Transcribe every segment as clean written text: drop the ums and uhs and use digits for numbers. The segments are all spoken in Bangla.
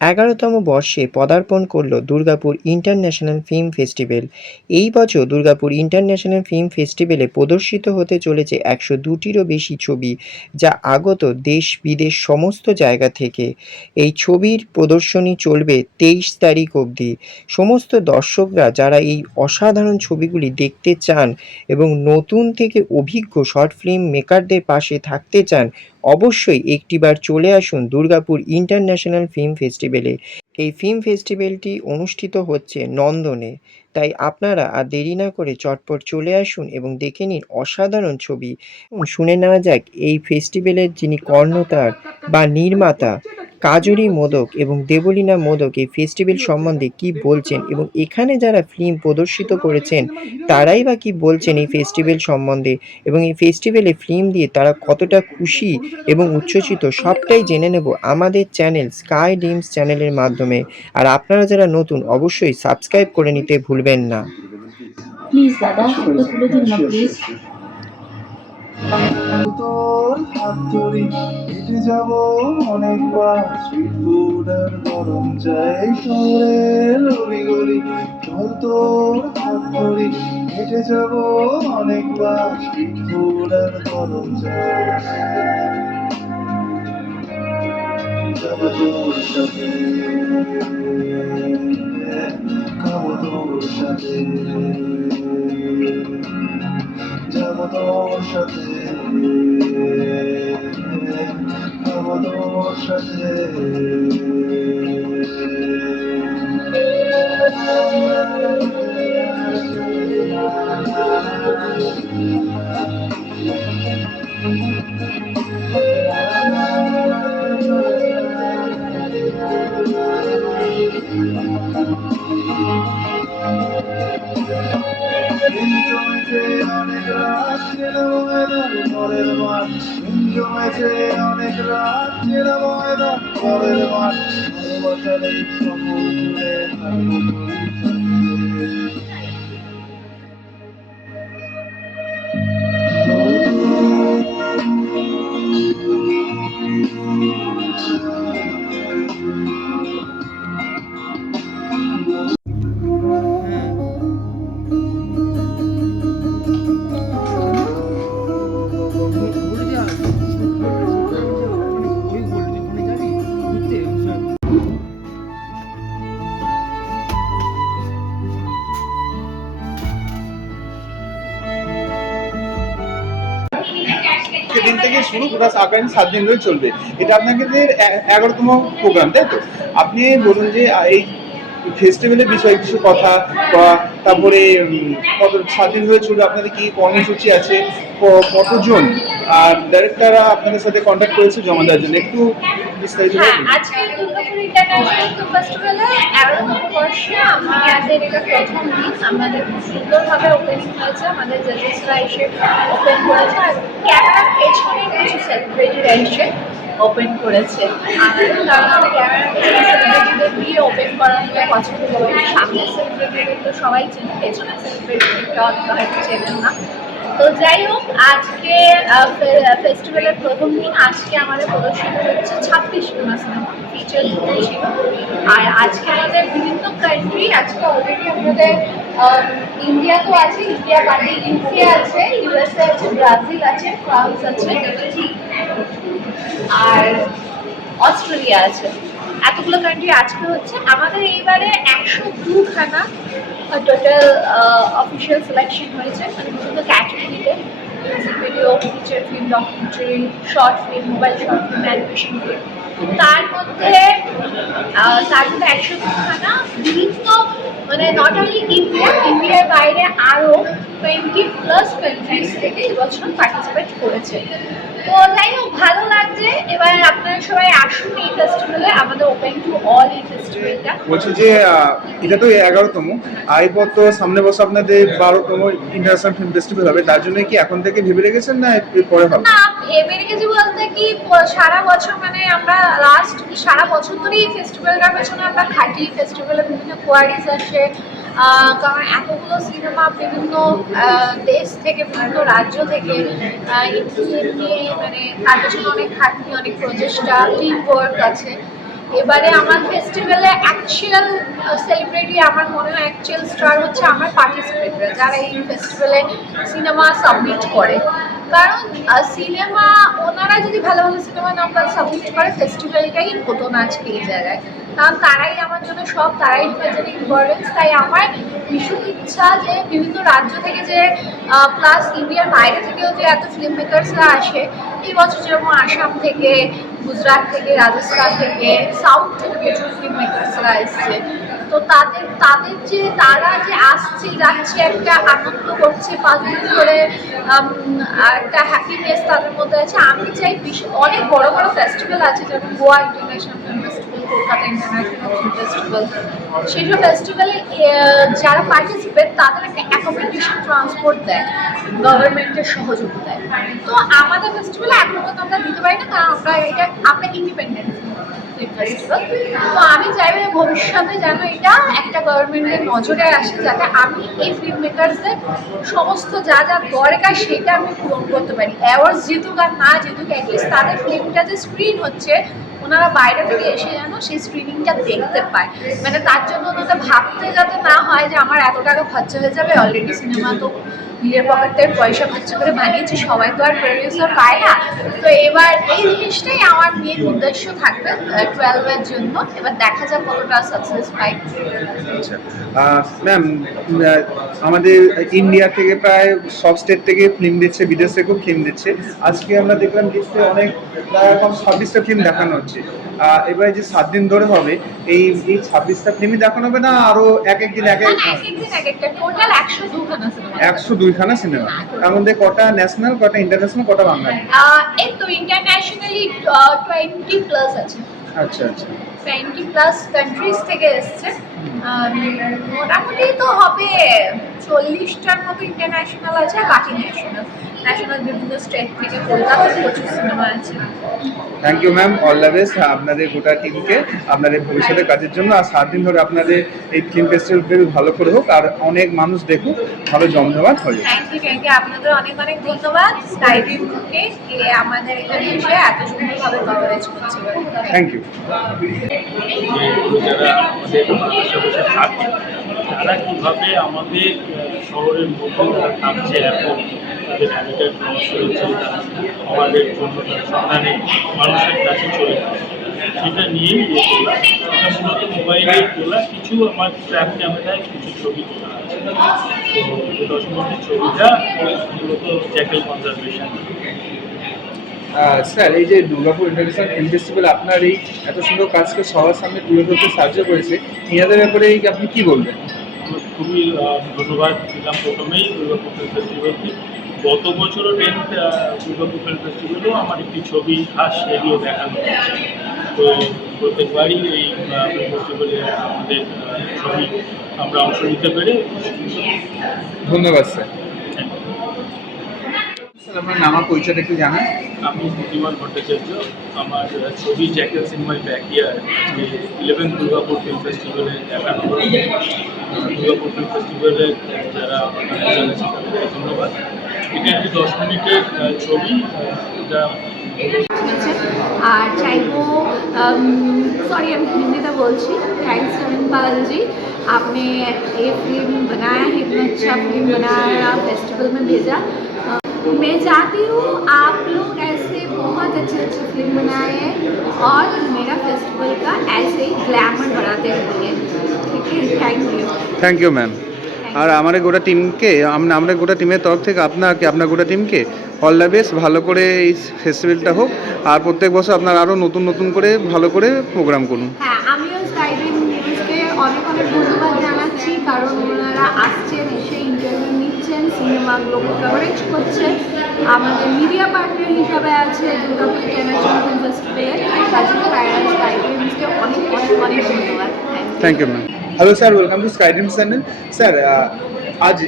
১১তম বর্ষে পদার্পণ করল দুর্গাপুর ইন্টারন্যাশনাল ফিল্ম ফেস্টিভ্যাল। এই বছর দুর্গাপুর ইন্টারন্যাশনাল ফিল্ম ফেস্টিভ্যালে প্রদর্শিত হতে চলেছে ১০২টিরও বেশি ছবি, যা আগত দেশ-বিদেশ সমস্ত জায়গা থেকে। এই ছবির প্রদর্শনী চলবে ২৩ তারিখ অবধি। সমস্ত দর্শকরা যারা এই অসাধারণ ছবিগুলি দেখতে চান এবং নতুন থেকে অভিজ্ঞ শর্ট ফিল্ম মেকারদের পাশে থাকতে চান, অবশ্যই একটিবার চলে আসুন দুর্গাপুর ইন্টারন্যাশনাল ফিল্ম ফেস্টিভ্যালে। এই ফিল্ম ফেস্টিভ্যালটি অনুষ্ঠিত হচ্ছে নন্দনে। তাই আপনারা আর দেরি না করে চটপট চলে আসুন এবং দেখে নিন অসাধারণ ছবি। শুনে নেওয়া যাক এই ফেস্টিভ্যালের যিনি কর্ণধার বা নির্মাতা কাজরি মোদক এবং দেবলীনা মোদক এই ফেস্টিভ্যাল সম্বন্ধে কি বলছেন এবং এখানে যারা ফিল্ম প্রদর্শিত করেছেন তারাই বা কি বলছেন এই ফেস্টিভ্যাল সম্বন্ধে, এবং এই ফেস্টিভ্যালে ফিল্ম দিয়ে তারা কতটা খুশি এবং উচ্ছ্বসিত, সবটাই জেনে নেব আমাদের চ্যানেল স্কাই ড্রিমস চ্যানেলের মাধ্যমে। আর আপনারা যারা নতুন অবশ্যই সাবস্ক্রাইব করে নিতে ভুলবেন না। প্লিজ দাদা ফটো তুলে দিন না প্লিজ। তোর হাত ধরে হেঁটে যাব অনেকবার, স্ট্রিট ফুড আর গরম চাই শহরের অলিগলি। চল তোর হাত ধরে হেঁটে যাব অনেকবার, স্ট্রিট ফুড আর গরম চাই। যাব তোর সাথে, খাবো তোর সাথে, যাব তোর সাথে, খাবো তোর সাথে। জমেছে অনেক রাত ছেড়ে ময়দান পরের মাঠ, জমেছে অনেক রাত ছেড়ে ময়দান পরের মাঠ। ভালোবাসার এই সফর জুড়ে থাকবো তোরই সেদিন থেকে শুরু প্লাস আগামী 7 দিন ধরে চলবে। এটা আপনাদের 11তম প্রোগ্রাম, তাই তো? আপনি বলুন যে এই ফেস্টিভ্যালের বিষয়ে কিছু কথা, বা তারপরে কত 7 দিন ধরে চলবে, আপনাদের কি কর্মসূচি আছে, কতজন আর ডাইরেক্টররা আপনাদের সাথে কন্ট্যাক্ট করেছে জমা দেওয়ার জন্য, একটু বিস্তারিত হ্যাঁ, আজকে দুর্গাপুর ইন্টারন্যাশনাল ফিল্ম ফেস্টিভ্যালে 11তম বর্ষে আমাদের এটা প্রথম দিন। আমাদের খুব সুন্দরভাবে ওপেনিং হয়েছে, আমাদের জাজেসরা এসে ওপেন করেছে, আর ক্যামেরার পেছনে কিছু সেলিব্রিটিরা এসে ওপেন করেছে। কারণ আমি ক্যামেরার পেছনে সেলিব্রিটিদের দিয়ে ওপেন করানোটা পছন্দ করি। সামনের সেলিব্রিটিদের তো সবাই চেনে, পেছনের সেলিব্রিটিদেরকে অনেকে হয়তো চেনেন না। তো যাই হোক, আজকে ফেস্টিভ্যালের প্রথম দিন। আজকে আমাদের প্রদর্শিত হচ্ছে 26 সিনেমা, ফিচার দুটো ছিল। আর আজকে আমাদের বিভিন্ন কান্ট্রি, আজকে অলরেডি আমাদের ইন্ডিয়া তো আছে, ইন্ডিয়া বাদে ইউকে আছে, ইউএসএ আছে, ব্রাজিল আছে, ফ্রান্স আছে, আর অস্ট্রেলিয়া আছে। এতগুলো কান্ট্রি আজকে হচ্ছে। আমাদের এইবারে 102খানা টোটাল অফিসিয়াল সিলেকশন হয়েছে, মানে বিভিন্ন ক্যাটাগরিতে, music video, feature film, documentary, short film, mobile short film, animation film. তার মধ্যে 102খানা বিভিন্ন, মানে নট অনলি ইন্ডিয়ার বাইরে আরও 20+ কান্ট্রিজ থেকে এবছর পার্টিসিপেট করেছে। তো যাই হোক, ভালো লাগছে। এবার আপনারা সবাই আসুন এই ফেস্টিভ্যালে, আমাদের ওপেন টু অল এই ফেস্টিভ্যালটা। বলছি যে এটা তো 11তম, এরপর তো সামনে বছর আপনাদের 12তম ইন্টারন্যাশনাল ফিল্ম ফেস্টিভ্যাল হবে, তার জন্য কি এখন থেকে ভেবে রেখেছেন না পরে হবে? না, ভেবে রেখেছি বলতে কি, সারা বছর মানে আমরা সারা বছর ধরেই এই ফেস্টিভ্যালটার পেছনে আমরা খাটি। ফেস্টিভ্যালে বিভিন্ন কোয়ারিজ আসে, কারণ এতগুলো সিনেমা বিভিন্ন দেশ থেকে, বিভিন্ন রাজ্য থেকে, এমনি মানে তার পেছনে অনেক খাটনি, অনেক প্রচেষ্টা, টিম ওয়ার্ক আছে। এবারে আমার ফেস্টিভ্যালে অ্যাকচুয়াল সেলিব্রিটি আমার মনে হয় অ্যাকচুয়াল স্টার হচ্ছে আমার পার্টিসিপেটরা, যারা এই ফেস্টিভ্যালে সিনেমা সাবমিট করে। কারণ সিনেমা ওনারা যদি ভালো ভালো সিনেমা নাম্বার সাবমিট করে, ফেস্টিভ্যালটাই হতো না আজকে এই জায়গায়। কারণ তারাই আমার জন্য সব, তারাই আমার জন্য ইম্পর্টেন্স। তাই আমার ভীষণ ইচ্ছা যে বিভিন্ন রাজ্য থেকে যে প্লাস ইন্ডিয়ার বাইরে থেকেও যে এত ফিল্ম মেকার্সরা আসে, এই বছর যেরকম আসাম থেকে, গুজরাট থেকে, রাজস্থান থেকে, সাউথ থেকে প্রচুর ফিল্ম মেকার্সরা এসছে। তো তাদের যে তারা যে আসছে যাচ্ছে, একটা আনন্দ করছে 5 দিন ধরে, একটা হ্যাপিনেস তাদের মধ্যে আছে। আমি চাই অনেক বড় বড় ফেস্টিভ্যাল আছে, যেমন Goa international film festival, Kolkata international film festival, সেইসব ফেস্টিভ্যালে যারা পার্টিসিপেট তাদের একটা অ্যাকোমোডেশন ট্রান্সপোর্ট দেয় গভর্নমেন্টের সহযোগিতায়। তো আমাদের ফেস্টিভ্যালে এখন পর্যন্ত আমরা দিতে পারি না, কারণ আমরা ইন্ডিপেন্ডেন্ট ফেস্টিভ্যাল। তো আমি চাইবো ভবিষ্যতে যেন এটা একটা গভর্নমেন্টের নজরে আসে, যাতে আমি এই ফিল্ম মেকারসদের সমস্ত যা যা দরকার সেটা আমি পূরণ করতে পারি। অ্যাওয়ার্ডস জিতুক আর না জিতুক, অ্যাটলিস্ট তাদের ফিল্মটা যে স্ক্রিন হচ্ছে, ওনারা বাইরে থেকে এসে যেন সেই স্ক্রিনিংটা দেখতে পায়। মানে তার জন্য ওনাদের ভাবতে যাতে না হয় যে আমার এত টাকা খরচা হয়ে যাবে, অলরেডি সিনেমা তো নিজের পকেটের পয়সা খরচা করে বানিয়েছে, সবাই তো আর প্রডিউসার পায় না। তো এবার এই জিনিসটাই আমার মেন উদ্দেশ্য থাকবে 12-এর জন্য। এবার দেখা যাক কতটা সাকসেস পাই। আচ্ছা ম্যাম, আমাদের ইন্ডিয়া থেকে প্রায় সব স্টেট থেকে ফিল্ম দিচ্ছে, বিদেশ থেকেও ফিল্ম দিচ্ছে। আজকে আমরা দেখলাম লিস্টে অনেক প্রায় এখন 26টা ফিল্ম দেখানো হচ্ছে। এবার যে 7 দিন ধরে হবে, এই 26টা ফিল্মই দেখানো হবে না আরো এক এক দিন এক একটা টোটাল 102খানা সিনেমা। 102খানা সিনেমা, তার মধ্যে কটা ন্যাশনাল, কটা ইন্টারন্যাশনাল, কটা বাঙালি? এই তো ইন্টারন্যাশনালি 20+ আছে। আচ্ছা আচ্ছা, 20+ কান্ট্রিজ থেকে এসছে। মোটামুটি তো হবে 40টার মতো ইন্টারন্যাশনাল আছে, আর বাকি ন্যাশনাল বিভিন্ন স্টেট থেকে। কলকাতার প্রচুর সিনেমা আছে। Thank you ma'am, all the best আপনাদের গোটা টিমকে আপনাদের ভবিষ্যতের কাজের জন্য। আর 7 দিন ধরে আপনাদের এই ফিল্ম ফেস্টিভ্যাল ভালো করে হোক, আর অনেক মানুষ দেখুক, ভালো জমজমাট হয়ে যাক। থ্যাংক ইউ আপনাদের অনেক অনেক ধন্যবাদ স্কাই টিমকে আমাদের এখানে এসে এত সুন্দরভাবে কভারেজ করছে। Thank you. যারা আমাদের আশেপাশে থাকে, তারা কীভাবে আমাদের শহরের মধ্যে তারা থাকছে, এখন তাদের হ্যাবিটেট নষ্ট হচ্ছে, আমাদের জন্য তার সন্ধানে মানুষের কাছে চলে যাচ্ছে, সেটা নিয়েই তোলা। এটা মূলত মোবাইলেই তোলা, কিছু আমার ট্র্যাপ ক্যামেরায় কিছু ছবি তোলা আছে। তো 10 মিনিটের ছবিটা মূলত জ্যাকেল কনজারভেশন। স্যার, এই যে দুর্গাপুর ইন্টারন্যাশনাল ফিল্ম ফেস্টিভ্যাল আপনার এই এত সুন্দর কাজকে সবার সামনে তুলে ধরতে সাহায্য করেছে, এনাদের ব্যাপারে আপনি কি বলবেন? খুবই ধন্যবাদ দিলাম প্রথমেই দুর্গাপুর ফিল্ম ফেস্টিভ্যালকে। গত বছরও 10th দুর্গাপুর ফিল্ম ফেস্টিভ্যালেও আমার একটি ছবি হাস রেডিও দেখানো হয়েছে। তো প্রত্যেকবারই এই ফিল্ম ফেস্টিভ্যালে আমাদের ছবি আমরা অংশ নিতে পেরে ধন্যবাদ স্যার। আপনার নাম আর পরিচয়টা একটু জানান। আমি প্রতিমান ভট্টাচার্য। আমার ছবি জ্যাকেল সিনেমার ব্যাকইয়ার্ড 11th দুর্গাপুর ফিল্ম ফেস্টিভ্যালে দেখানো হয়েছে। দুর্গাপুর ফিল্ম ফেস্টিভ্যালের যারা ম্যানেজার আছে তাদেরকে ধন্যবাদ। এটা একটি 10 মিনিটের ছবি, যা আর चाहबो सॉरी हम हिंदी में बोलছি थैंक्स अमनपाल जी, आपने ये फिल्म बनाया है, इतना अच्छा फिल्म बनाया, फेस्टिवल में भेजा। मैं चाहती हूँ आप लोग ऐसे बहुत अच्छे अच्छे फिल्म बनाए और मेरा फेस्टिवल का ऐसे ही ग्लैमर बढ़ाते रहिए। ठीक है, thank you. Thank you ma'am. আর আমাদের গোটা টিমকে, আমরা গোটা টিমের তরফ থেকে আপনার গোটা টিমকে অল দ্য বেস্ট। ভালো করে এই ফেস্টিভ্যালটা হোক, আর প্রত্যেক বছর আপনারা আরও নতুন নতুন করে ভালো করে প্রোগ্রাম করুন। হ্যাঁ, আমিও স্কাইড্রিম নিউজকে অনেক অনেক ধন্যবাদ জানাচ্ছি, কারণ ওনারা আসছেন, এসে ইন্টারভিউ নিচ্ছেন, সিনেমাগুলোকে কভারেজ করছেন, আমাদের মিডিয়া পার্টনার হিসাবে আছে দুর্গাপুর ইন্টারন্যাশনাল ফিল্ম ফেস্টিভ্যালে। তার জন্য স্কাইড্রিমসকে অনেক অনেক অনেক ধন্যবাদ। Thank you ma'am. Hello sir, welcome to SkyDreams channel. Sir, আজ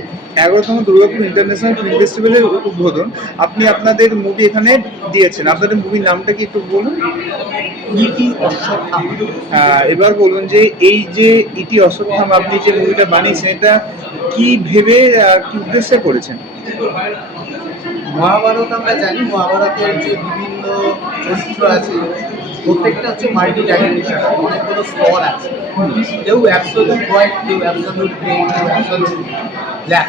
11তম দুর্গাপুর ইন্টারন্যাশনাল ফিল্ম ফেস্টিভ্যালের উদ্বোধন, আপনি আপনাদের মুভি এখানে দিয়েছেন। আপনাদের মুভির নামটা কি একটু বলুন? ইটি অশ্বত্থামা। এবার বলুন যে এই যে ইটি অশ্বত্থামা আপনি যে মুভিটা বানিয়েছেন, এটা কি ভেবে কি উদ্দেশ্যে করেছেন? মহাভারত আমরা জানি, মহাভারতের যে বিভিন্ন চরিত্র আছে প্রত্যেকটা হচ্ছে মাল্টি ডাইমেনশন, অনেকগুলো স্তর আছে। কেউ অ্যাবসলিউট হোয়াইট, কেউ অ্যাবসলিউট গ্রে, কেউ অ্যাবসলিউট ব্ল্যাক।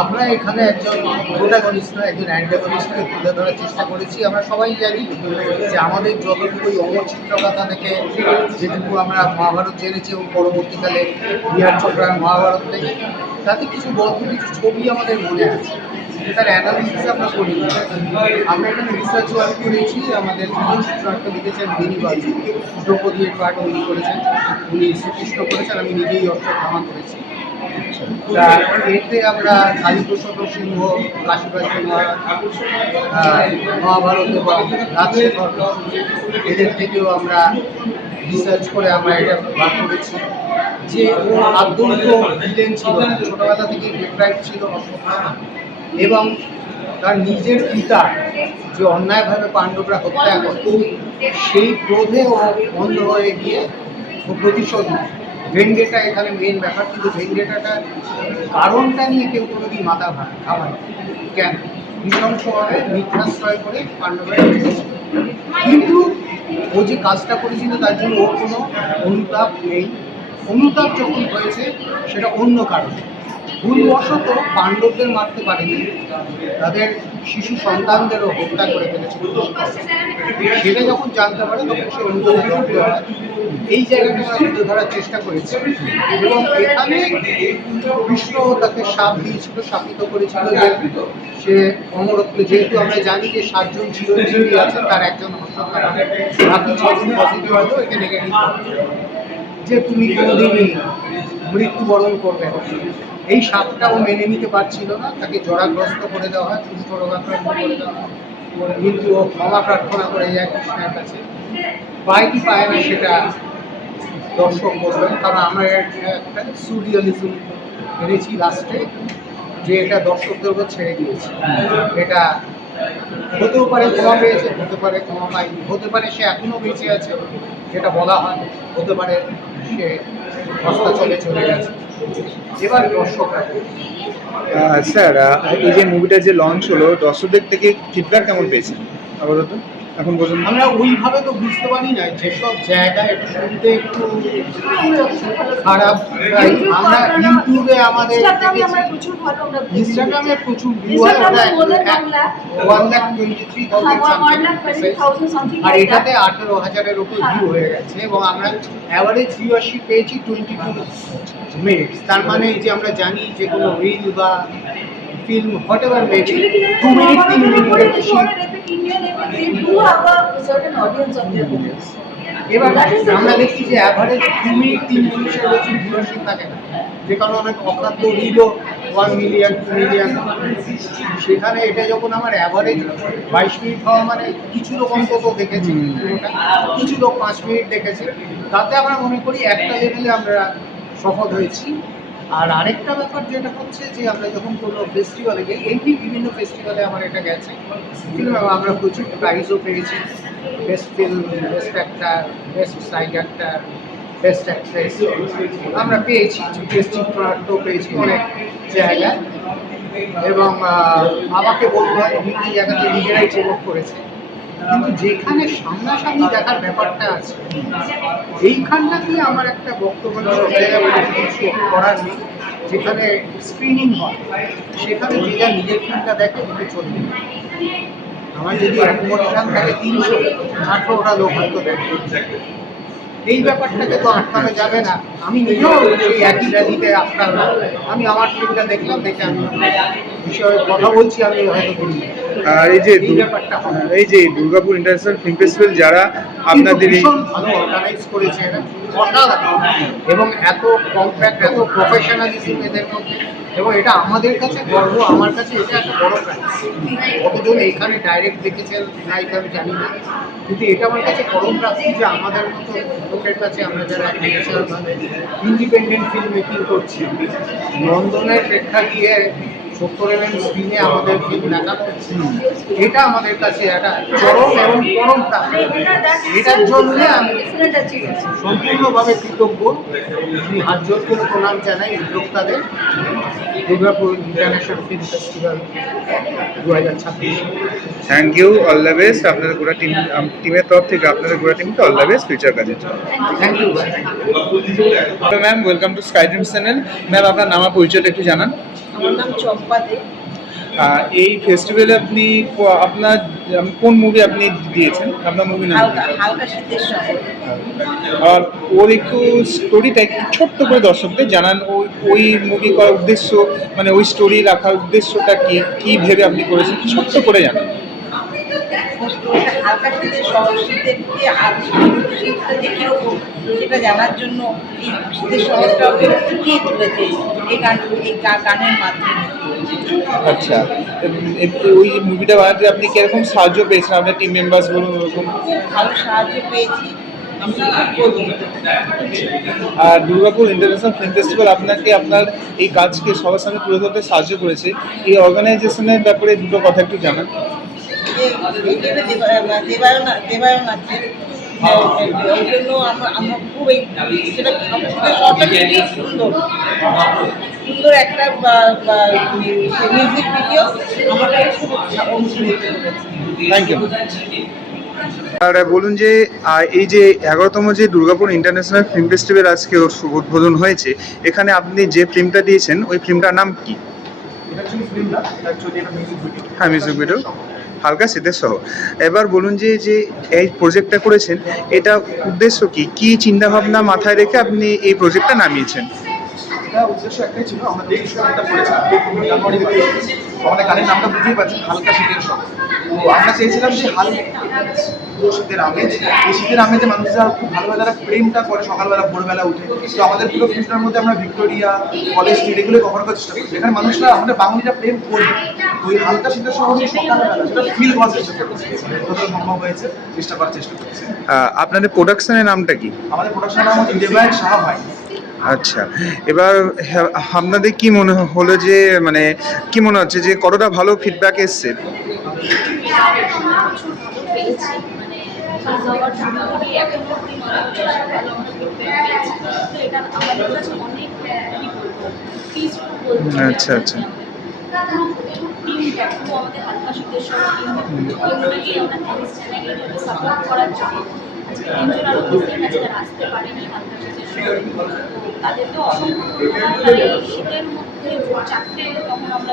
আমরা এখানে একজন প্রোটাগনিস্ট না, একজন অ্যান্টাগনিস্টকে তুলে ধরার চেষ্টা করেছি। আমরা সবাই জানি যে আমাদের যতটুকু অমর চিত্রকথা থেকে যেটুকু আমরা মহাভারত জেনেছি এবং পরবর্তীকালে বিহার চোপড়ার মহাভারত থেকে, তাতে কিছু গল্প, কিছু ছবি আমাদের মনে আছে। তার অ্যানালিসিস আমরা করি। আমরা এখানে রিসার্চ ওয়ার্ক করেছি। আমাদের যিনি চিত্রনাট্য লিখেছেন বেনি বাজু, দ্রৌপদীর পাঠ উনি করেছেন, উনি শ্রীকৃষ্ণ করেছেন, আমি নিজেই অশ্বত্থামা করেছি। তা এতে আমরা কালীপ্রসাদ সিংহ, কাশীবাস মহাভারত এবং রাজশেখর এদের থেকেও আমরা রিসার্চ করে আমরা এটা বার করেছি যে ও আদৌত ভিলেন ছিল, ছোটবেলা থেকেই ডিপ্রাইভ ছিল এবং তার নিজের পিতা যে অন্যায়ভাবে পাণ্ডবরা হত্যা করে সেই ক্রোধে ও অন্ধ হয়ে গিয়ে ও প্রতিশোধ নেয়। ভেন্ডেটা এখানে মেন ব্যাপার, কিন্তু ভেন্ডেটাটার কারণটা নিয়ে কেউ কোনোদিন মাথা ঘামায় কেন নৃশংসভাবে মিথ্যাশ্রয় করে পাণ্ডবরা জিতেছিল। কিন্তু ও যে কাজটা করেছিল তার জন্য ওর কোনো অনুতাপ নেই। অনুতাপ যখন হয়েছে সেটা অন্য কারণে, ভুলবশত পাণ্ডবদের মারতে পারেনি, তাদের শিশু সন্তানদেরও হত্যা করে ফেলেছিল। সেটা যখন জানতে পারে তখন সে অনুতাপে জড়িত হয়। এই জায়গাটা আমরা তুলে ধরার চেষ্টা করেছি এবং এখানে কৃষ্ণ তাকে শাপ দিয়েছিল, শাপিত করেছিল যে সে অমরত্ব, যেহেতু আমরা জানি যে 7 জন চিরঞ্জীবী আছেন তার একজন হত্যা, বাকি 6 জন পজিটিভ হয়তো একে নেগেটিভ যে তুমি কোনোদিনই মৃত্যুবরণ করবে। এই শাপটাও মেনে নিতে পারছিল না, তাকে জরাগ্রস্ত করে দেওয়া হয়, কুষ্ঠ রোগাক্রান্ত করে দেওয়া হয়। কিন্তু ও ক্ষমা প্রার্থনা করে যায় কৃষ্ণের কাছে, পায় কি পায় না সেটা দর্শক বলবেন, কারণ আমরা একটা সুরিয়ালিজম এনেছি লাস্টে, যে এটা দর্শকদের উপর ছেড়ে দিয়েছি। এটা হতেও পারে ক্ষমা পেয়েছে, হতে পারে ক্ষমা পায়নি, হতে পারে সে এখনও বেঁচে আছে, যেটা বলা হয়, হতে পারে সে হস্তাচলে চলে গেছে। এবার দর্শকরা স্যার, এই যে মুভিটা যে লঞ্চ হলো, দর্শকদের থেকে ফিডব্যাক কেমন পেয়েছেন আপাতত এখন পর্যন্ত? আমরা ওইভাবে তো বুঝতে পারি না, যেসব জায়গায় একটু শুনতে একটু খারাপ, আমরা ইউটিউবে আমাদের ইনস্টাগ্রামে প্রচুর ভিউ হয়, ওটা 1,23,000 আর এটাতে 18,000-এর উপর ভিউ হয়ে গেছে এবং আমরা অ্যাভারেজ ভিউয়ারশিপ পেয়েছি 22 মিনিটস। তার মানে যে আমরা জানি যে কোনো রিল বা ফিল্ম হোয়াটএভার মেবি 2 মিনিট 3 মিনিটের বেশি। এবার আমরা দেখি যে অ্যাভারেজ 2 মিনিট 3 মিনিটের বেশি ভিউয়ারশিপ থাকে না, যে কারণে অনেক অখাদ্য রিলও 1 মিলিয়ন 2 মিলিয়ন। সেখানে এটা যখন আমার অ্যাভারেজ 22 মিনিট হওয়া মানে কিছু লোক অন্তত দেখেছি, কিছু লোক 5 মিনিট দেখেছে, তাতে আমরা মনে করি একটা লেভেলে আমরা সফল হয়েছি। আর আরেকটা ব্যাপার যেটা হচ্ছে যে আমরা যখন কোনো ফেস্টিভ্যালে যাই, এমনি বিভিন্ন ফেস্টিভ্যালে আমার এটা গেছে, আমরা প্রচুর প্রাইজও পেয়েছি, best film, best actor, best side actor, best actress আমরা পেয়েছি, বেস্ট চিত্রনাট্য পেয়েছি অনেক জায়গায়। এবং আমাকে বলতে হয় বিভিন্ন জায়গাতে নিজেরাই প্রমোট করেছে, কিন্তু যেখানে সামনাসামনি দেখার ব্যাপারটা আছে এইখানটাতেই আমার একটা বক্তব্য কিছু করার নেই। যেখানে স্ক্রিনিং হয় সেখানে যে যা নিজের ফিল্মটা দেখে দেখে চলবে। আমার যদি অ্যাকোমোডেশন থাকে 318টা লোক হয়তো দেখে, এই ব্যাপারটাকে তো আটকানো যাবে না। আমি নিজেও সেই একই র্যালিতে আটকাল না, আমি আমার ফিল্মটা দেখলাম, দেখে আমি বিষয়ে কথা বলছি, আমি হয়তো করি। আর এই যে দুর্গাপুর ইন্টারন্যাশনাল ফিল্ম ফেস্টিভ্যাল যারা আপনাদের ভালো অর্গানাইজ করেছে এরা, এবং এত কমপ্যাক্ট, এত প্রফেশনালিজম এদের মধ্যে, এবং এটা আমাদের কাছে গর্ব, আমার কাছে এটা একটা বড় প্রাইজ। কতজন এখানে ডাইরেক্ট দেখেছেন না এটা আমি জানি না, কিন্তু এটা আমার কাছে পরম প্রাপ্তি যে আমাদের মতো লোকের কাছে আমরা যারা ইন্ডিপেন্ডেন্ট ফিল্ম মেকিং করছি, লন্ডনের প্রেক্ষাগৃহে 70mm স্ক্রিনে আমাদের ফিল্ম দেখানো হচ্ছে, এটা আমাদের কাছে একটা চরম এবং পরম প্রাপ্তি। এটার জন্য আমি সম্পূর্ণভাবে কৃতজ্ঞ। আমি হাত জোর করে প্রণাম জানাই উদ্যোক্তাদের। Durgapur international film festival 2026। Thank you, all the best আপনাদের গোটা টিমের তরফ থেকে, আপনাদের গোটা টিমকে অল দ্য বেস্ট ফিউচার কাজের জন্য। Thank you. Hello ma'am, welcome to sky dreams channel. Ma'am, আপনার নাম আর পরিচয়টা একটু জানান। আমার নাম চম্পা দে। এই ফেস্টিভ্যালে আপনি আপনার কোন মুভি আপনি দিয়েছেন, আপনার মুভি নাম কি? হালকা শীতের শহর। আর ওর একটু স্টোরিটা একটু ছোট্ট করে দর্শকদের জানান। ওই মুভি করার উদ্দেশ্য, মানে ওই স্টোরি রাখার উদ্দেশ্যটা কি ভেবে আপনি করেছেন, ছোট্ট করে জানান। হালকা শীতের শহর, শীতের যে শীতটা যে কিরকম সেটা জানার জন্য এই শীতের শহরটা ফুটিয়ে তুলেছে এই গানের মাধ্যমে। আচ্ছা, ওই মুভিটা বানাতে আপনি কিরকম সাহায্য পেয়েছেন, আপনার টিম মেম্বার্স বলুন ওরকম? ভালো সাহায্য পেয়েছি আমি বলবো। আর দুর্গাপুর ইন্টারন্যাশনাল ফিল্ম ফেস্টিভ্যাল আপনাকে আপনার এই কাজকে সবার সামনে তুলে ধরতে সাহায্য করেছে। এই অর্গানাইজেশনের ব্যাপারে দুটো কথা একটু জানান। দেবায়ন আছে, ওই জন্য আমরা খুব সেটা খুবই সুন্দর সুন্দর একটা মিউজিক ভিডিও আমাকে খুব অনুপ্রাণিত করেছে। Thank you. আর বলুন যে এই যে 11তম যে দুর্গাপুর ইন্টারন্যাশনাল ফিল্ম ফেস্টিভ্যাল আজকে উদ্বোধন হয়েছে, এখানে আপনি যে ফিল্মটা দিয়েছেন ওই ফিল্মটার নাম কি? হ্যাঁ, মিউজিক ভিডিও হালকা শীতের শহর। এবার বলুন যে এই প্রজেক্টটা করেছেন, এটা উদ্দেশ্য কি চিন্তা ভাবনা মাথায় রেখে আপনি এই প্রজেক্টটা নামিয়েছেন? এটা উদ্দেশ্য একটাই ছিল, আমরা যে বিষয়টা করেছিলাম আমাদের গানের নামটা বুঝতেই পারছি, হালকা শীতের শহর। তো আমরা চেয়েছিলাম যে শীতের আমেজ, এই শীতের আমেজে মানুষরা খুব ভালোভাবে তারা প্রেমটা করে সকালবেলা ভোরবেলা উঠে। তো আমাদের পুরো ফিল্মটার মধ্যে আমরা ভিক্টোরিয়া, কলেজ স্ট্রিট এগুলো কভার করার চেষ্টা করি, যেখানে মানুষরা আমাদের বাঙালিরা প্রেম করি। তো ওই হালকা শীতের শহর যে সকালবেলা সেটা ফিল করার চেষ্টা করছি, যতটা সম্ভব হয়েছে চেষ্টা করার চেষ্টা করছি। আপনাদের প্রোডাকশনের নামটা কি? আমাদের প্রোডাকশনের নাম হচ্ছে দেবায়ন সাহা ভাই। আচ্ছা, এবার আপনাদের কি মনে হলো যে মানে কি মনে হচ্ছে যে কতটা ভালো ফিডব্যাক এসছে? আচ্ছা আচ্ছা। তাদেরকে অসংখ্য ধন্যবাদ। তারা এই শীতের মধ্যে চারটে তখন আমরা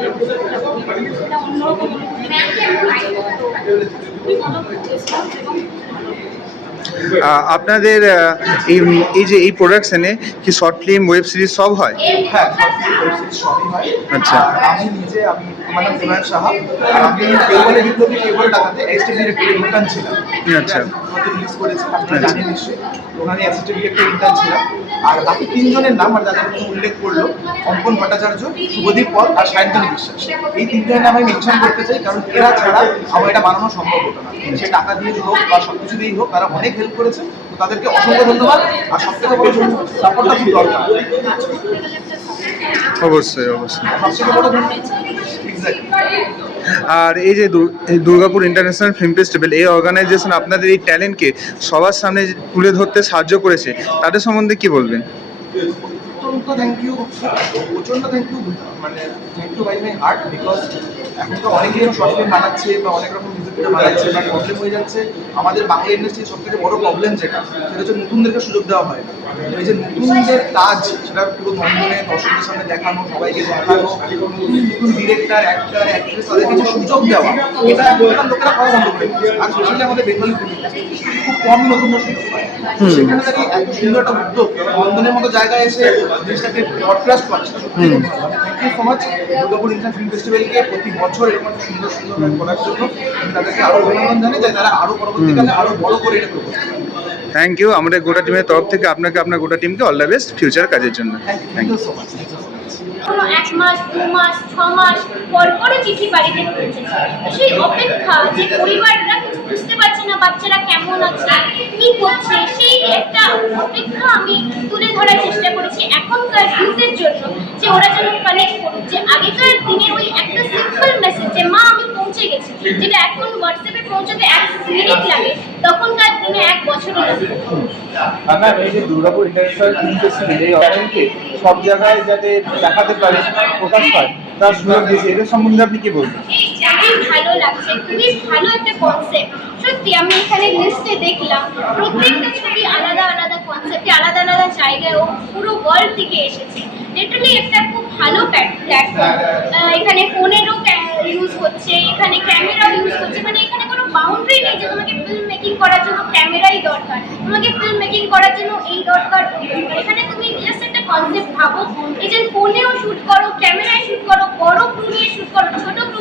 এটা অন্যরকম খুবই ভালো এবং আপনাদের এই যে এই প্রোডাকশনে কি শর্ট ফিল্ম, ওয়েব সিরিজ সব হয়? হ্যাঁ, সবই হয়। আচ্ছা। আমি আমার নাম দেবায়ন সাহা, আর আমি কেবলে বিপ্লবী কেবল টাকাতে অ্যাসিস্ট্যান্ট ডিরেক্টর ইন্টার্ন ছিলাম। আচ্ছা। রিলিজ করেছি, আপনারা জানেন নিশ্চয়ই। ওখানে অ্যাসিস্ট্যান্ট ডিরেক্টর ইন্টার্ন ছিলাম। আর বাকি তিনজনের নাম আর যাদের কথা উল্লেখ করলো, অঙ্কন ভট্টাচার্য, শুভদীপ পল আর সায়ন্তনী বিশ্বাস, এই তিনজনের নাম আমি মেনশন করতে চাই, কারণ এরা ছাড়া আমার এটা বানানো সম্ভব হতো না। সে টাকা দিয়ে হোক বা সব কিছু দিয়েই হোক, তারা অনেক হেল্প করেছে। তো তাদেরকে অসংখ্য ধন্যবাদ। আর সব থেকে বড় সাপোর্টটা খুব দরকার। অবশ্যই অবশ্যই। সবথেকে বড় এক্স্যাক্টলি। আর এই যে দুর্গাপুর ইন্টারন্যাশনাল ফিল্ম ফেস্টিভ্যাল, এই অর্গানাইজেশন আপনাদের এই ট্যালেন্টকে সবার সামনে তুলে ধরতে সাহায্য করেছে, তাদের সম্বন্ধে কি বলবেন? অত্যন্ত থ্যাংক ইউ, প্রচণ্ড থ্যাংক ইউ, মানে thank you by my heart. Because এখন তো অনেকেই শর্ট ফিল্ম বানাচ্ছে বা অনেক রকম মিউজিক ভিডিও বানাচ্ছে, বাট প্রবলেম হয়ে যাচ্ছে আমাদের বাংলা ইন্ডাস্ট্রির সব থেকে বড় প্রবলেম সেটা হচ্ছে নতুনদেরকে সুযোগ দেওয়া হয় না। এই যে নতুনদের কাজ, সেটা পুরো নন্দনে দর্শকদের সামনে দেখানো, সবাইকে দেখানো, নতুন ডিরেক্টর, অ্যাক্টর, অ্যাক্ট্রেস, তাদেরকে যে সুযোগ দেওয়া, এটা লোকেরা খাওয়া বন্ধ করে দিচ্ছে। আর স্পেশালি আমাদের বেঙ্গলি ফিল্ম খুব কমই নতুনরা সুযোগ পায়। সেখানে দাঁড়িয়ে এত সুন্দর একটা উদ্যোগ নন্দনের মতো জায়গায় এসে জিনিসটাকে ব্রডকাস্ট করছে। Thank you so much Durgapur international film ফেস্টিভ্যালকে প্রতি বছর এরকম একটা সুন্দর সুন্দর করার জন্য। আমি তাদেরকে আরও অভিনন্দন জানাই যে তারা আরও পরবর্তীকালে আরও বড় করে এটা করতে পারে। Thank you. আমাদের গোটা টিমের তরফ থেকে আপনাকে, আপনার গোটা টিমকে অল দ্য বেস্ট ফিউচার কাজের জন্য। Thank you so much. কোনো 1 মাস 2 মাস 6 মাস পর পরে চিঠি বাড়িতে পৌঁছেছে। তো সেই অপেক্ষা, যে পরিবাররা কিছু বুঝতে পারছে না বাচ্চারা কেমন আছে, কি করছে, সেই একটা অপেক্ষা আমি তুলে ধরার চেষ্টা করেছি এখনকার ইউথের জন্য, যে ওরা যেন কানেক্ট করুক, যে আগেকার দিনে ওই একটা সিম্পল মেসেজ যে মা আমি পৌঁছে গেছি, যেটা এখন হোয়াটসঅ্যাপে পৌঁছাতে 1 মিনিট লাগে, তখনকার দিনে 1 বছরও লাগে। ম্যাম, এই যে দুর্গাপুর ইন্টারন্যাশনাল ফিল্ম ফেস্টিভ্যাল এই অপশনকে সব জায়গায় যাতে দেখাতে পারে, প্রকাশ পায়, তার সুযোগ দিয়েছে, এদের সম্বন্ধে আপনি কি বলবেন? খুবই ভালো লাগছে, খুবই ভালো একটা কনসেপ্ট। সত্যি আমি এখানে লিস্টে দেখলাম প্রত্যেকটা ছবি আলাদা আলাদা কনসেপ্টে, আলাদা আলাদা জায়গায় ও পুরো ওয়ার্ল্ড থেকে এসেছে। লিটারালি একটা খুব ভালো প্ল্যাটফর্ম। এখানে ফোনেরও ইউজ হচ্ছে, এখানে ক্যামেরাও ইউজ হচ্ছে, মানে এখানে কোনো বাউন্ডারি নেই যে তোমাকে ফিল্ম মেকিং করার জন্য ক্যামেরাই দরকার, তোমাকে ফিল্ম মেকিং করার জন্য এই দরকার ওই দরকার। এখানে তুমি জাস্ট একটা কনসেপ্ট ভাবো, এই যে ফোনেও শ্যুট করো, ক্যামেরায় শ্যুট করো, বড় ক্রু নিয়ে শ্যুট করো, ছোট ক্রু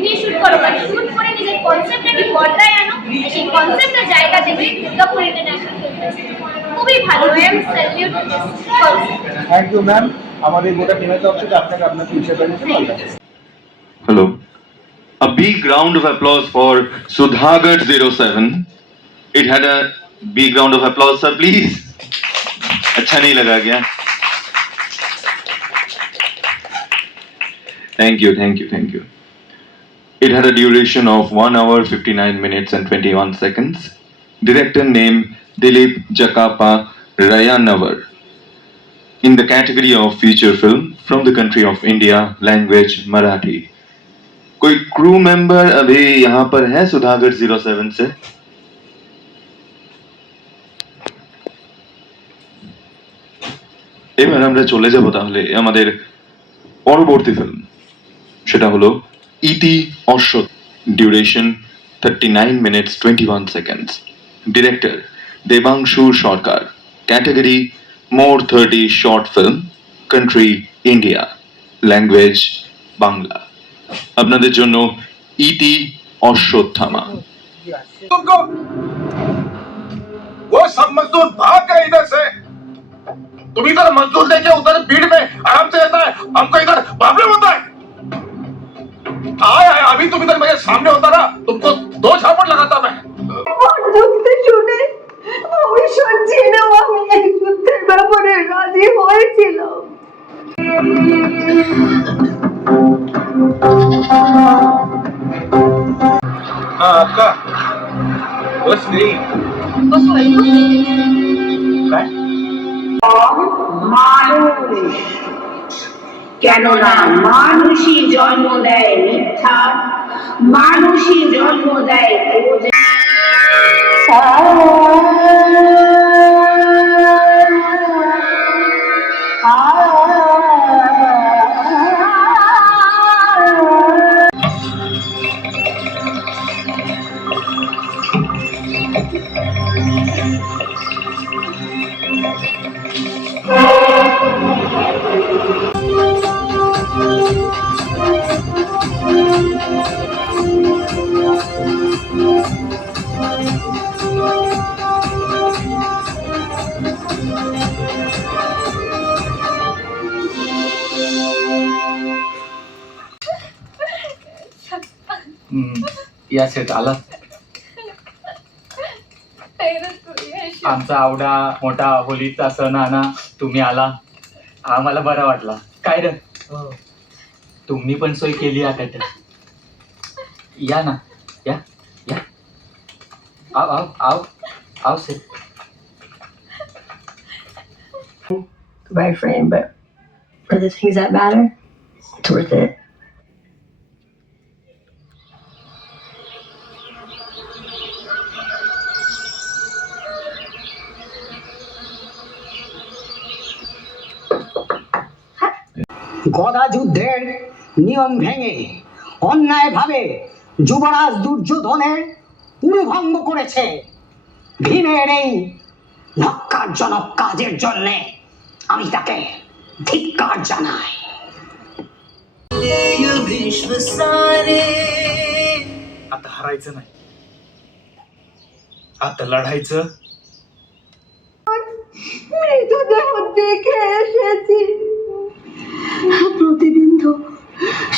নিয়ে শ্যুট করো, মানে শ্যুট করে নিজের কনসেপ্টটাকে পর্দায় আনো, সেই কনসেপ্টের জায়গা দেবে দুর্গাপুর ইন্টারন্যাশনাল ফিল্ম ফেস্টিভ্যাল। খুবই ভালো, I am salute this concept. Thank you ma'am, আমাদের গোটা টিমের তরফ থেকে আপনাকে আপনার ফিউচার জানিয়েছে। Hello. A big round of applause for Sudhagar 07. It had a big round of applause, sir, please. अच्छा नहीं लगा क्या? Thank you, thank you, thank you. It had a duration of 1 hour 59 minutes and 21 seconds. Director name Dilip Jakapa Rayanavar. In the category of feature film from the country of India, language Marathi. कोई क्रू मेंबर अभी यहाँ पर है सुधागर 07 से? এবার আমরা চলে যাব তাহলে আমাদের পরবর্তী ফিল্ম, সেটা হলো Iti Ashwat, duration 39 minutes 21 seconds. Director Debanshu Sarkar, category more 30 short film, country India, language Bangla. আপনাদের জন্য ইতি অশ্বত্থামা। तुमको वो सब मजदूर भाग गए इधर से। तुम इधर मजदूर लेके उधर भीड़ में आराम से रहता है, हमको इधर प्रॉब्लम होता है। आए अभी तुम इधर मेरे सामने होता ना, तुमको 2 झापड़ लगाता मैं। যুদ্ধে শুনে আমি শুনছিলাম, আমি এই যুদ্ধের ব্যাপারে রাজি হয়েছিলাম। हाँ आपका बस फ्री মানুষ, কেননা মানুষই জন্ম দেয় মিথ্যা, মানুষই জন্ম দেয় या शेट आला आमचा आवडा मोठा होलीचा सण आहे ना, तुम्ही आला, आम्हाला बरं वाटला. काय रे, तुम्ही पण सोय केली आता तर या ना, या या, आव आव आव आव से My friend, but for the things that matter, it's worth it. গদা যুদ্ধের নিয়ম ভেঙে অন্যায়ভাবে যুবরাজ দুর্যোধনের পুরভঙ্গ করেছে। ভীমের এই ন্যক্কারজনক কাজের জন্যে আমি তাকে ধিক্কার জানাই। आता हरायचं नाही, आता लढायचं। মৃতদেহ দেখে এসেছি, প্রতিবিন্ধ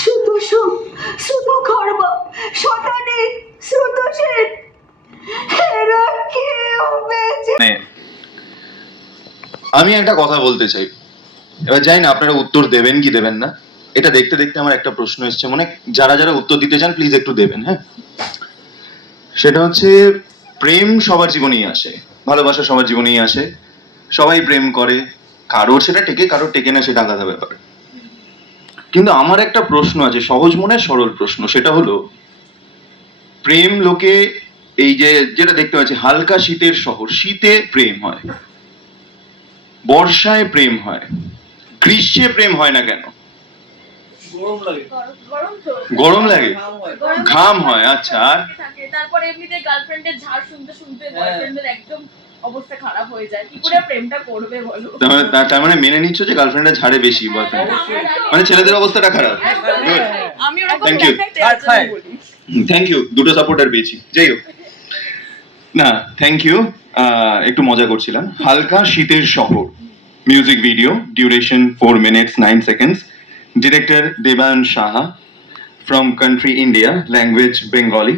সুতোষম সুতোখর্ব শতাধিক শ্রুতসেন, এরা কেউ বেঁচে আমি একটা কথা বলতে চাই, এবার জানি না আপনারা উত্তর দেবেন কি দেবেন না। এটা দেখতে দেখতে আমার একটা প্রশ্ন এসছে মনে, যারা যারা উত্তর দিতে চান প্লিজ একটু দেবেন। হ্যাঁ, সেটা হচ্ছে প্রেম সবার জীবনেই আসে, ভালোবাসা সবার জীবনেই আসে, সবাই প্রেম করে, কারোর সেটা টেকে কারোর টেকে না, সেটা আলাদা ব্যাপার। কিন্তু আমার একটা প্রশ্ন আছে, সহজ মনে সরল প্রশ্ন, সেটা হলো প্রেম লোকে এই যে যেটা দেখতে পাচ্ছি হালকা শীতের শহর, শীতে প্রেম হয়, বর্ষায় প্রেম হয়, গ্রীষ্মে প্রেম হয় না কেন? গরম লাগে, ঘাম হয়। আচ্ছা, আর তারপরে এমনিতে গার্লফ্রেন্ডের ঝাড় শুনতে শুনতে বয়ফ্রেন্ডের একদম অবস্থা খারাপ হয়ে যায়, কি করে প্রেমটা করবে বলো? তার মানে মেনে নিচ্ছ যে গার্লফ্রেন্ডের ঝাড়ে বেশি বয়ফ্রেন্ড, মানে ছেলেদের অবস্থাটা খারাপ। আমি ওরকম Thank you. দেখাইতে আসলে বলি। থ্যাংক ইউ, দুটো সাপোর্টার পেয়েছি, যাই হোক না, থ্যাংক ইউ। একটু মজা করছিলাম। হালকা শীতের শহর, music video, duration 4 minutes 9 seconds, director Debayan Saha, from country India, language Bengali,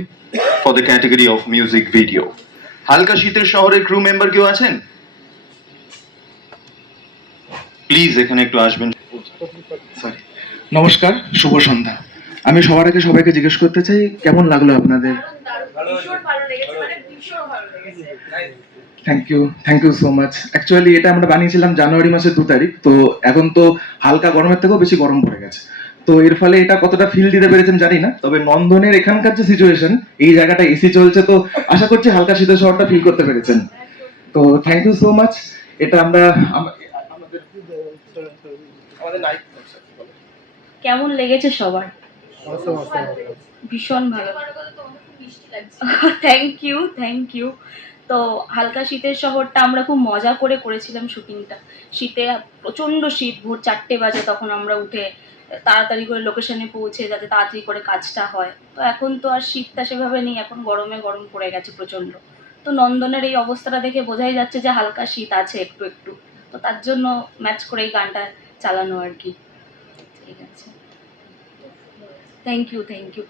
for the category of music video. হালকা শীতের শহরের ক্রু মেম্বার কেউ আছেন? প্লিজ এখানে একটু আসবেন। সরি, নমস্কার, শুভ সন্ধ্যা। আমি সবার আগে সবাইকে জিজ্ঞেস করতে চাই কেমন লাগলো আপনাদের? ভীষণ ভালো লেগেছে, মানে ভীষণ ভালো লেগেছে। Thank you so much. Actually এটা আমরা বানিয়েছিলাম জানুয়ারি মাসের 2 তারিখ, তো এখন তো হালকা গরমের থেকেও বেশি গরম পড়ে গেছে, তো এর ফলে এটা কতটা ফিল দিতে পেরেছেন জানি না, তবে নন্দনের এখানকার যে সিচুয়েশন, এই জায়গাটা এসি চলছে, তো আশা করছি হালকা শীতের শহরটা ফিল করতে পেরেছেন। তো থ্যাংক ইউ সো মাচ। এটা আমরা কেমন লেগেছে সবার? ভীষণ ভালো। Thank you. তো হালকা শীতের শহরটা আমরা খুব মজা করে করেছিলাম শুটিংটা। শীতে প্রচণ্ড শীত, ভোর 4টে বাজে, তখন আমরা উঠে তাড়াতাড়ি করে লোকেশনে পৌঁছে যাতে তাড়াতাড়ি করে কাজটা হয়। তো এখন তো আর শীতটা সেভাবে নেই, এখন গরমে গরম পড়ে গেছে প্রচণ্ড। তো নন্দনের এই অবস্থাটা দেখে বোঝাই যাচ্ছে যে হালকা শীত আছে একটু একটু, তো তার জন্য ম্যাচ করে এই গানটা চালানো আর কি। ঠিক আছে, থ্যাংক ইউ।